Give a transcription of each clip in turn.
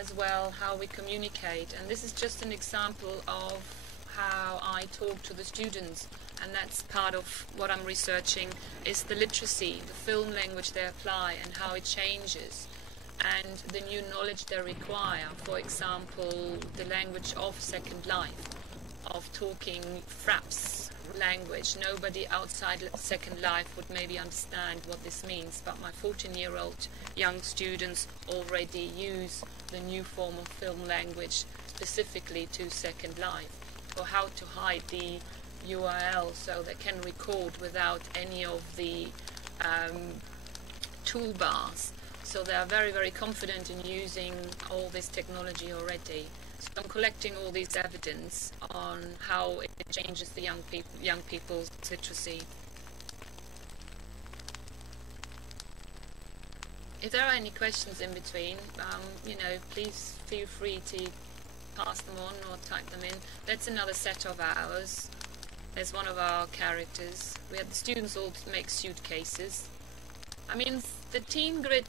as well how we communicate. And this is just an example of how I talk to the students, and that's part of what I'm researching, is the literacy, the film language they apply and how it changes, and the new knowledge they require. For example, the language of Second Life, of talking Fraps language. Nobody outside Second Life would maybe understand what this means, but my 14-year-old young students already use the new form of film language specifically to Second Life, or how to hide the URL so they can record without any of the toolbars. So they are very, very confident in using all this technology already. So I'm collecting all this evidence on how it changes the young people's literacy. If there are any questions in between, please feel free to pass them on or type them in. That's another set of ours. There's one of our characters. We had the students all make suitcases. I mean, the team grid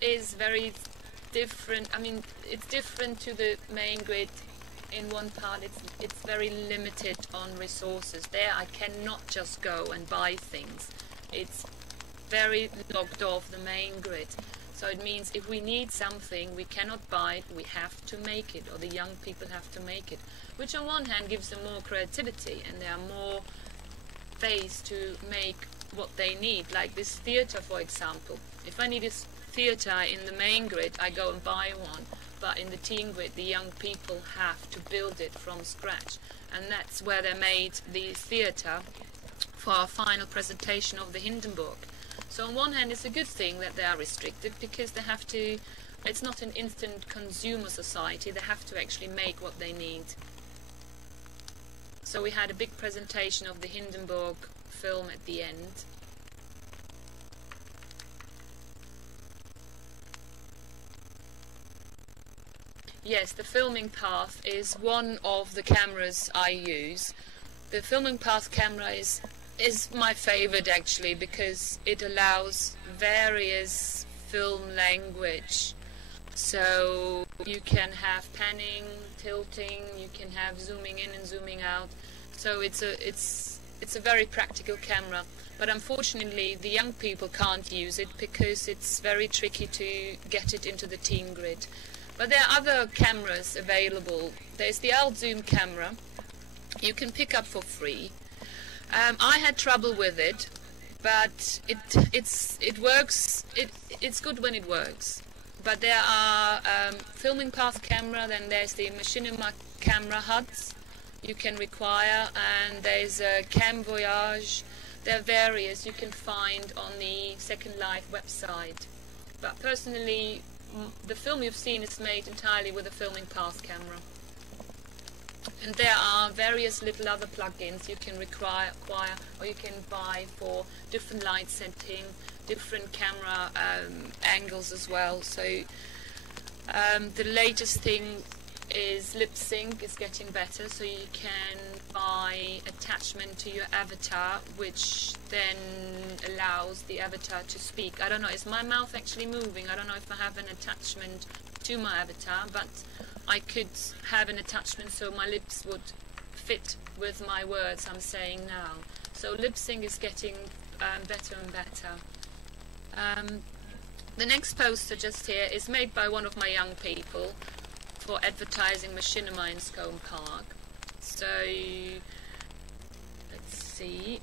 is very different. I mean, it's different to the main grid in one part. It's very limited on resources. There I cannot just go and buy things. It's very locked off, the main grid. So it means if we need something, we cannot buy it, we have to make it, or the young people have to make it. Which on one hand gives them more creativity, and there are more ways to make what they need. Like this theatre, for example. If I need a theatre in the main grid, I go and buy one. But in the teen grid, the young people have to build it from scratch. And that's where they made the theatre for our final presentation of the Hindenburg. So on one hand, it's a good thing that they are restricted, because they have to, it's not an instant consumer society, they have to actually make what they need. So we had a big presentation of the Hindenburg film at the end. Yes, the filming path is one of the cameras I use. The filming path camera is my favorite actually, because it allows various film language. So you can have panning, tilting, you can have zooming in and zooming out. So it's a very practical camera. But unfortunately the young people can't use it because it's very tricky to get it into the teen grid. But there are other cameras available. There's the alt zoom camera you can pick up for free. I had trouble with it, but it works. It's good when it works. But there are filming path camera. Then there's the Machinima camera HUDs you can require, and there's a Cam Voyage. There are various you can find on the Second Life website. But personally, the film you've seen is made entirely with a filming path camera. And there are various little other plugins you can require, or you can buy for different light setting, different camera angles as well. So the latest thing is lip sync is getting better, so you can buy attachment to your avatar, which then allows the avatar to speak. I don't know, is my mouth actually moving? I don't know if I have an attachment to my avatar, but I could have an attachment so my lips would fit with my words I'm saying now. So lip sync is getting better and better. The next poster just here is made by one of my young people for advertising Machinima in Scone Park. So let's see.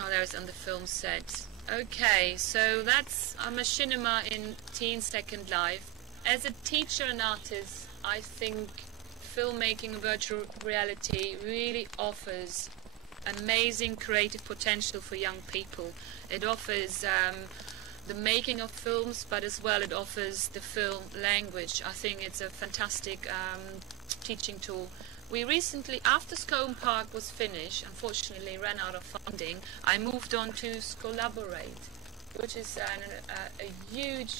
Oh, there it's on the film set. Okay, so that's a Machinima in Teen Second Life. As a teacher and artist, I think filmmaking and virtual reality really offers amazing creative potential for young people. It offers the making of films, but as well it offers the film language. I think it's a fantastic teaching tool. We recently, after Scone Park was finished, unfortunately ran out of funding, I moved on to Collaborate, which is a huge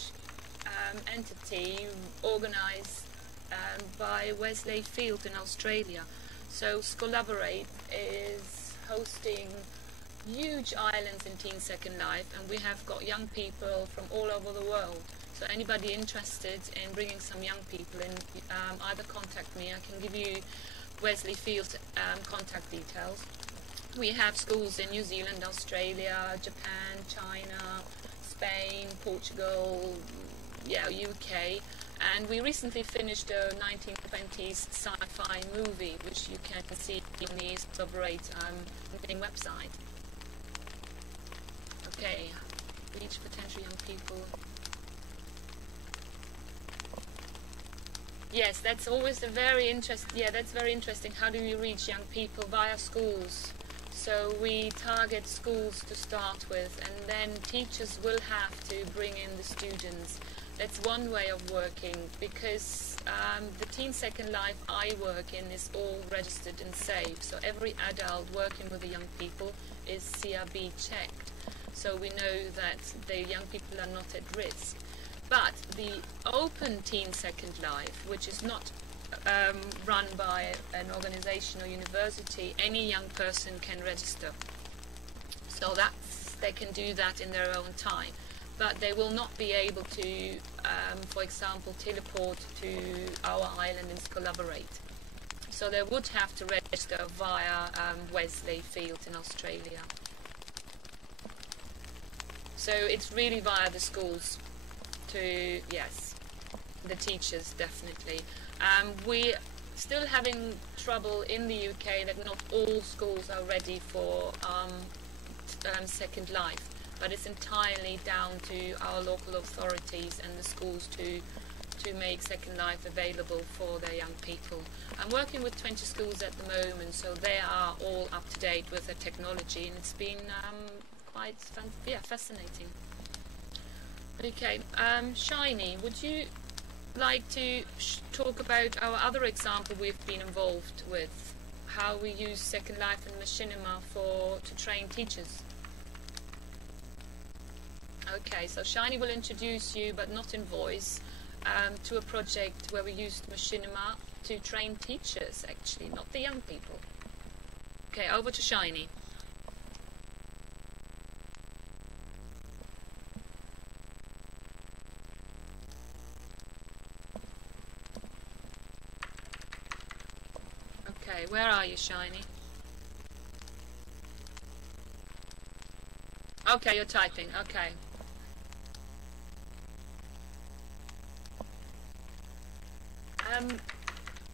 entity organised by Wesley Field in Australia. So Collaborate is hosting huge islands in Teen Second Life, and we have got young people from all over the world So anybody interested in bringing some young people in, either contact me. I can give you Wesley Field contact details. We have schools in New Zealand, Australia, Japan, China, Spain, Portugal, yeah, UK. And we recently finished a 1920s sci-fi movie, which you can see on the Soberate website. Okay, reach potential young people. Yes, that's always a very interesting. Yeah, that's very interesting. How do we reach young people? Via schools. So we target schools to start with, and then teachers will have to bring in the students. That's one way of working, because the Teen Second Life I work in is all registered and safe. So every adult working with the young people is CRB checked. So we know that the young people are not at risk. But the open Teen Second Life, which is not run by an organization or university, any young person can register. So they can do that in their own time. But they will not be able to, for example, teleport to our island and collaborate. So they would have to register via Wesley Field in Australia. So it's really via the schools to, yes, the teachers definitely. We're still having trouble in the UK that not all schools are ready for Second Life. But it's entirely down to our local authorities and the schools to make Second Life available for their young people. I'm working with 20 schools at the moment, so they are all up to date with the technology, and it's been quite fascinating. Okay, Shiny, would you like to talk about our other example we've been involved with, how we use Second Life and Machinima to train teachers? Okay, so Shiny will introduce you, but not in voice, to a project where we used Machinima to train teachers, actually, not the young people. Okay, over to Shiny. Okay, where are you, Shiny? Okay, you're typing, okay.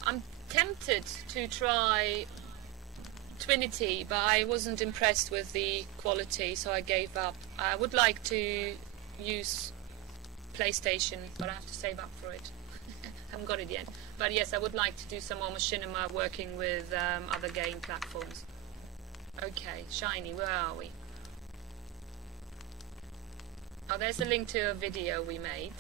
I'm tempted to try Twinity, but I wasn't impressed with the quality, so I gave up. I would like to use PlayStation, but I have to save up for it. Haven't got it yet. But yes, I would like to do some more Machinima working with other game platforms. Okay, Shiny, where are we? Oh, there's a link to a video we made.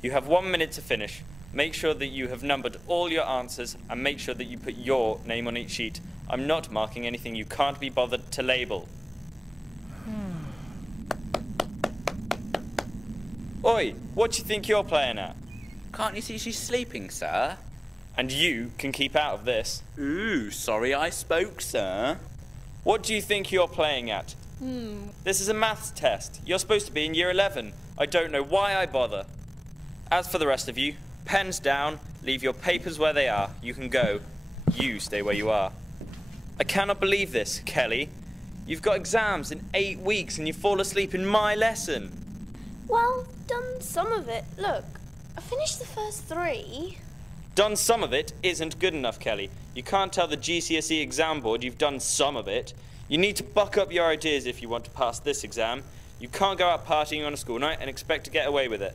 You have 1 minute to finish. Make sure that you have numbered all your answers and make sure that you put your name on each sheet. I'm not marking anything you can't be bothered to label. Oi, what do you think you're playing at? Can't you see she's sleeping, sir? And you can keep out of this. Ooh, sorry I spoke, sir. What do you think you're playing at? This is a maths test. You're supposed to be in year 11. I don't know why I bother. As for the rest of you, pens down, leave your papers where they are. You can go. You stay where you are. I cannot believe this, Kelly. You've got exams in 8 weeks and you fall asleep in my lesson. Well, done some of it. Look, I finished the first 3. Done some of it isn't good enough, Kelly. You can't tell the GCSE exam board you've done some of it. You need to buck up your ideas if you want to pass this exam. You can't go out partying on a school night and expect to get away with it.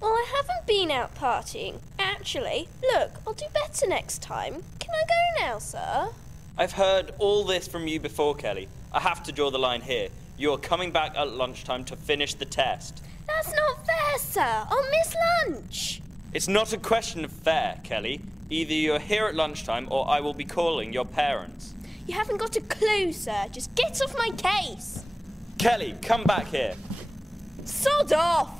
Well, I haven't been out partying. Actually, look, I'll do better next time. Can I go now, sir? I've heard all this from you before, Kelly. I have to draw the line here. You're coming back at lunchtime to finish the test. That's not fair, sir. I'll miss lunch. It's not a question of fair, Kelly. Either you're here at lunchtime or I will be calling your parents. You haven't got a clue, sir. Just get off my case. Kelly, come back here. Sod off!